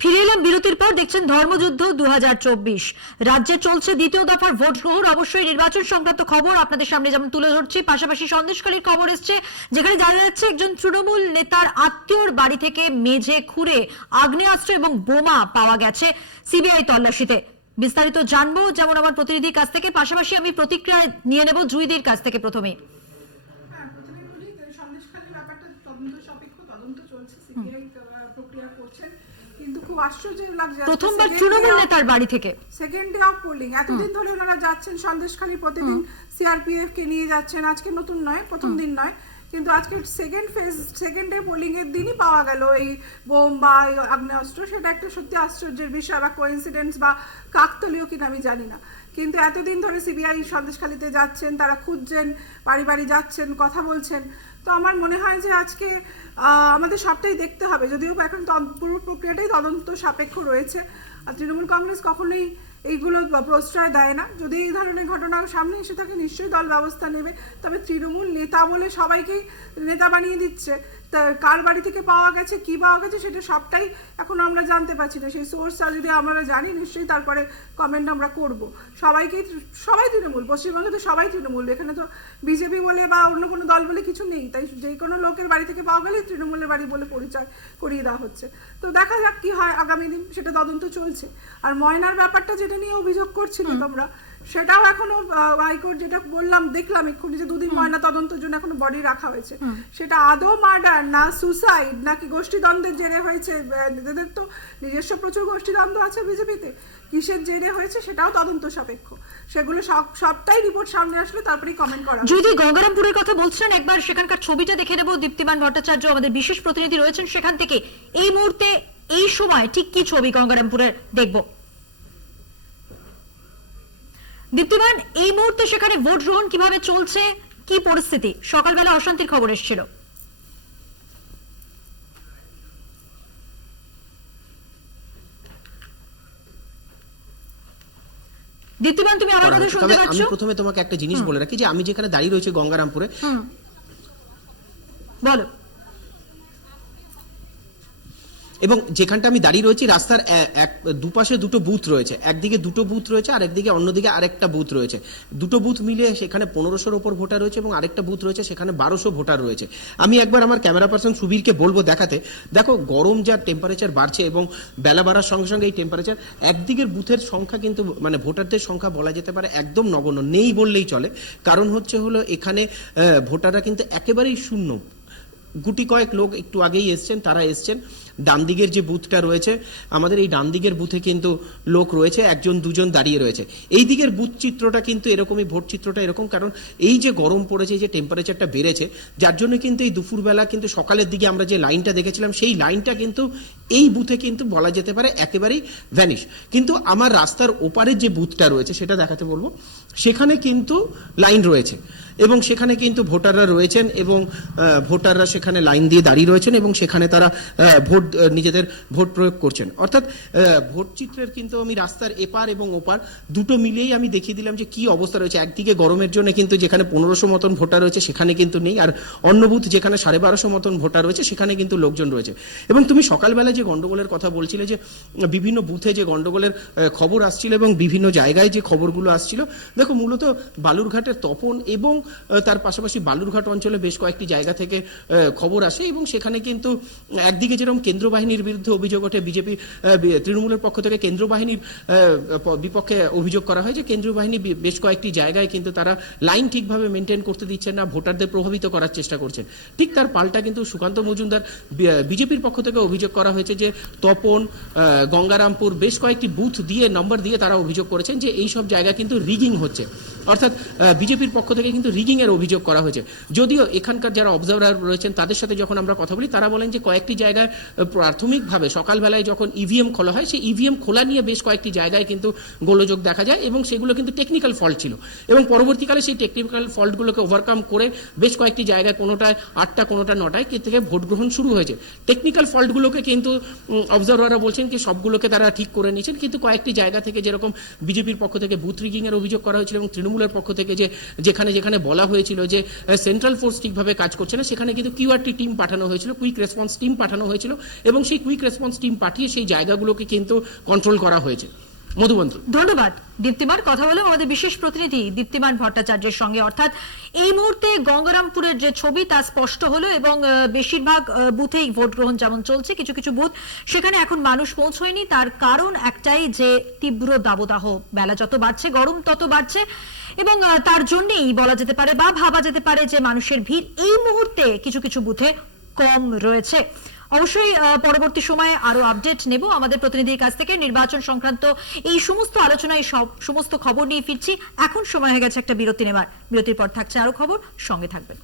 ফিরে এলাম বিরতির পর। দেখছেন ধর্মযুদ্ধ 2024। রাজ্যে চলছে দ্বিতীয় দফার ভোট গ্রহণ। অবশ্যই নির্বাচন সংক্রান্ত খবর আপনাদের সামনে যেমন তুলে ধরছি, পাশাপাশি সন্দেশখালীর খবর এসছে, যেখানে জানা যাচ্ছে একজন তৃণমূল নেতার আত্মীয়র বাড়ি থেকে মেঝে খুঁড়ে আগ্নেয়াস্ত্র এবং বোমা পাওয়া গেছে সিবিআই তল্লাশিতে। বিস্তারিত জানবো যেমন আমার প্রতিনিধির কাছ থেকে, পাশাপাশি আমি প্রতিক্রিয়া নিয়ে নেব জুইদির কাছ থেকে। প্রথমে সন্দেশখালীর ব্যাপারটা তদন্ত সাপেক্ষ তদন্ত চলছে, সিবিআই প্রক্রিয়া করছেন, কিন্তু খুব আশ্চর্য লাগছে প্রথমবার তৃণমূল নেতার বাড়ি থেকে সেকেন্ড ডে অফ পোলিং। এতদিন ধরে ওনারা যাচ্ছেন সন্দেশখালী, প্রতিদিন সিআরপিএফ কে নিয়ে যাচ্ছেন, আজকে নতুন নয়, প্রথম দিন নয়, কিন্তু আজকে সেকেন্ড ডে পোলিং এর দিনই পাওয়া গেল এই বোম বা আগ্নেয়াস্ত্র। সেটা একটা সত্যি আশ্চর্যের বিষয়, বা কোইন্সিডেন্স বা কাকতালীয় কিনা আমি জানি না, কিন্তু এতদিন ধরে সিবিআই সন্দেশখালীতে যাচ্ছেন, তারা খুঁজছেন, বাড়ি বাড়ি যাচ্ছেন, কথা বলছেন। তো আমার মনে হয় যে আজকে আমাদের সবটাই দেখতে হবে, যদিও এখন পুরো প্রক্রিয়াটাই তদন্ত সাপেক্ষ রয়েছে। আর তৃণমূল কংগ্রেস কখনোই এইগুলো প্রশ্রয় দেয় না। যদি এই ধরনের ঘটনা সামনে এসে থাকে নিশ্চয়ই দল ব্যবস্থা নেবে, তবে তৃণমূল নেতা বলে সবাইকেই নেতা বানিয়ে দিচ্ছে। তা কার বাড়ি থেকে পাওয়া গেছে, কি পাওয়া গেছে, সেটা সবটাই এখন আমরা জানতে পারছি না। সেই সোর্সটা যদি আমরা জানি নিশ্চয়ই তারপরে কমেন্ট আমরা করব। সবাই তৃণমূল, পশ্চিমবঙ্গে তো সবাই তৃণমূল, এখানে তো বিজেপি বলে বা অন্য কোনো দল বলে কিছু নেই। তাই যে কোনো লোকের বাড়ি থেকে পাওয়া গেলে তৃণমূলের বাড়ি বলে পরিচয় করিয়ে দেওয়া হচ্ছে। তো দেখা যাক কি হয় আগামী দিন, সেটা তদন্ত চলছে। আর ময়নার ব্যাপারটা যেটা নিয়ে অভিযোগ করছিলে তোমরা, সেটাও এখনো হাইকোর্ট যেটা বললাম, দেখলাম এক্ষুনি যে দুদিন ময়না তদন্তের জন্য এখনো বডি রাখা হয়েছে। সেটা আদৌ মার্ডার না সুসাইড নাকি গোষ্ঠীদ্বন্দ্বের জেরে হয়েছে, নিজেদের তো নিজস্ব প্রচুর গোষ্ঠীদ্বন্দ্ব আছে বিজেপিতে, কিসের জেরে হয়েছে সেটাও তদন্ত সাপেক্ষ। সেগুলো সবটাই রিপোর্ট সামনে আসলে তারপরেই কমেন্ট করা। যদি গঙ্গারামপুরের কথা বলছেন, একবার সেখানকার ছবিটা দেখে নেব। দীপ্তিমান ভট্টাচার্য আমাদের বিশেষ প্রতিনিধি রয়েছেন সেখান থেকে। এই মুহূর্তে এই সময় ঠিক কি ছবি গঙ্গারামপুরের দেখব? দীপ্তিমান, এই মুহূর্তে সেখানে ভোট গ্রহণ কিভাবে চলছে, কি পরিস্থিতি? সকালবেলা অশান্তির খবর এসেছিল। দীপ্তিমান, তুমি আমার কথা শুনতে পাচ্ছ? আমি প্রথমে তোমাকে একটা জিনিস বলে রাখি, যে আমি যেখানে দাঁড়িয়ে রয়েছে গঙ্গারামপুরে, বলো। এবং যেখানটা আমি দাঁড়িয়ে রয়েছি রাস্তার দুপাশে দুটো বুথ রয়েছে, একদিকে দুটো বুথ রয়েছে আর একদিকে অন্যদিকে আরেকটা বুথ রয়েছে। দুটো বুথ মিলিয়ে সেখানে 1500-র ওপর ভোটার রয়েছে এবং আরেকটা বুথ রয়েছে সেখানে 1200 ভোটার রয়েছে। আমি একবার আমার ক্যামেরা পার্সন সুবীরকে বলবো দেখাতে। দেখো গরম যা টেম্পারেচার বাড়ছে এবং বেলা বাড়ার সঙ্গে সঙ্গে এই টেম্পারেচার, একদিকের বুথের সংখ্যা কিন্তু মানে ভোটারদের সংখ্যা বলা যেতে পারে একদম নগণ্য, নেই বললেই চলে। কারণ হলো এখানে ভোটাররা কিন্তু একেবারেই শূন্য। গুটি কয়েক লোক একটু আগেই এসছেন, তারা এসছেন। ডান দিকের যে বুথটা রয়েছে আমাদের, এই ডান দিকের বুথে কিন্তু লোক রয়েছে, একজন দুজন দাঁড়িয়ে রয়েছে। এই দিকের বুথ চিত্রটা কিন্তু এরকমই, ভোট চিত্রটা এরকম। কারণ এই যে গরম পড়েছে, যে টেম্পারেচারটা বেড়েছে, যার জন্য কিন্তু এই দুপুরবেলা কিন্তু সকালের দিকে আমরা যে লাইনটা দেখেছিলাম সেই লাইনটা কিন্তু এই বুথে কিন্তু বলা যেতে পারে একেবারেই ভ্যানিশ। কিন্তু আমার রাস্তার ওপারের যে বুথটা রয়েছে সেটা দেখাতে বলবো, সেখানে কিন্তু লাইন রয়েছে এবং সেখানে কিন্তু ভোটাররা রয়েছেন এবং ভোটাররা সেখানে লাইন দিয়ে দাঁড়িয়ে রয়েছেন এবং সেখানে তারা নিজেদের ভোট প্রয়োগ করছেন। অর্থাৎ ভোট চিত্রের কিন্তু আমি রাস্তার এপার এবং ওপার দুটো মিলিয়েই আমি দেখিয়ে দিলাম যে কি অবস্থা রয়েছে। একদিকে গরমের জন্য কিন্তু যেখানে 1500 মতন ভোটার রয়েছে সেখানে কিন্তু নেই, আর অন্য বুথ যেখানে 1250 মতন ভোটার রয়েছে সেখানে কিন্তু লোকজন রয়েছে। এবং তুমি সকালবেলা যে গন্ডগোলের কথা বলছিলে, যে বিভিন্ন বুথে যে গন্ডগোলের খবর আসছিল এবং বিভিন্ন জায়গায় যে খবরগুলো আসছিল, দেখো মূলত বালুরঘাটের তপন এবং তার পাশাপাশি বালুরঘাট অঞ্চলে বেশ কয়েকটি জায়গা থেকে খবর আসে এবং সেখানে কিন্তু একদিকে যেরকম কেন্দ্র বাহিনীর বিরুদ্ধে অভিযোগ ওঠে, বিজেপি তৃণমূলের পক্ষ থেকে কেন্দ্র বাহিনীর বিপক্ষে অভিযোগ করা হয় যে কেন্দ্রীয় বাহিনী বেশ কয়েকটি জায়গায় কিন্তু তারা লাইন ঠিকভাবে মেনটেন করতে দিচ্ছেন না, ভোটারদের প্রভাবিত করার চেষ্টা করছেন। ঠিক তার পাল্টা কিন্তু সুকান্ত মজুমদার বিজেপির পক্ষ থেকে অভিযোগ করা হয়েছে যে তপন, গঙ্গারামপুর বেশ কয়েকটি বুথ দিয়ে নম্বর দিয়ে তারা অভিযোগ করেছেন যে এই সব জায়গা কিন্তু রিগিং হচ্ছে। অর্থাৎ বিজেপির পক্ষ থেকে কিন্তু রিগিং এর অভিযোগ করা হয়েছে। যদিও এখানকার যারা অবজারভার রয়েছেন তাদের সাথে যখন আমরা কথা বলি, তারা বলেন যে কয়েকটি জায়গায় প্রাথমিকভাবে সকালবেলায় যখন ইভিএম খোলা হয়, সেই ইভিএম খোলা নিয়ে বেশ কয়েকটি জায়গায় কিন্তু গোলযোগ দেখা যায় এবং সেগুলো কিন্তু টেকনিক্যাল ফল্ট ছিল এবং পরবর্তীকালে সেই টেকনিক্যাল ফল্টগুলোকে ওভারকাম করে বেশ কয়েকটি জায়গায় কোনোটায় 8টা কোনোটা 9টায় থেকে ভোট গ্রহণ শুরু হয়েছে। টেকনিক্যাল ফল্টগুলোকে কিন্তু অবজারভাররা বলছেন কি সবগুলোকে তারা ঠিক করে নিয়েছেন, কিন্তু কয়েকটি জায়গা থেকে যেরকম বিজেপির পক্ষ থেকে বুথ রিগিং এর অভিযোগ করা হয়েছিল এবং তৃণমূলের পক্ষ থেকে যেখানে যেখানে বলা হয়েছিল যে সেন্ট্রাল ফোর্স ঠিকভাবে কাজ করছে না, সেখানে কিন্তু কিউআরটি টিম পাঠানো হয়েছিল, কুইক রেসপন্স টিম পাঠানো হয়েছিল, এবং সেই কুইক রেসপন্স টিম পাঠিয়ে সেই জায়গাগুলোকে কিন্তু কন্ট্রোল করা হয়েছে। মধুবন্তী। ধন্যবাদ দীপ্তিমান। কথা হলো আমাদের বিশেষ প্রতিনিধি দীপ্তিমান ভট্টাচার্যের সঙ্গে। অর্থাৎ এই মুহূর্তে গঙ্গারামপুরের যে ছবি তা স্পষ্ট হলো, এবং বেশিরভাগ বুথেই ভোট গ্রহণ যেমন চলছে, কিছু কিছু বুথ সেখানে এখন মানুষ পৌঁছয়নি। তার কারণ একটাই, যে তীব্র দাবদাহ, বেলা যত বাড়ছে গরম তত বাড়ছে, এবং তার জন্যই বলা যেতে পারে বা ভাবা যেতে পারে যে মানুষের ভিড় এই মুহূর্তে কিছু কিছু বুথে কম রয়েছে। অবশ্যই পরবর্তী সময়ে আরো আপডেট নেব আমাদের প্রতিনিধির কাছ থেকে। নির্বাচন সংক্রান্ত এই সমস্ত আলোচনায় সমস্ত খবর নিয়ে ফিরছি। এখন সময় হয়ে গেছে একটা বিরতি নেবার। বিরতির পর থাকছে আরো খবর, সঙ্গে থাকবেন।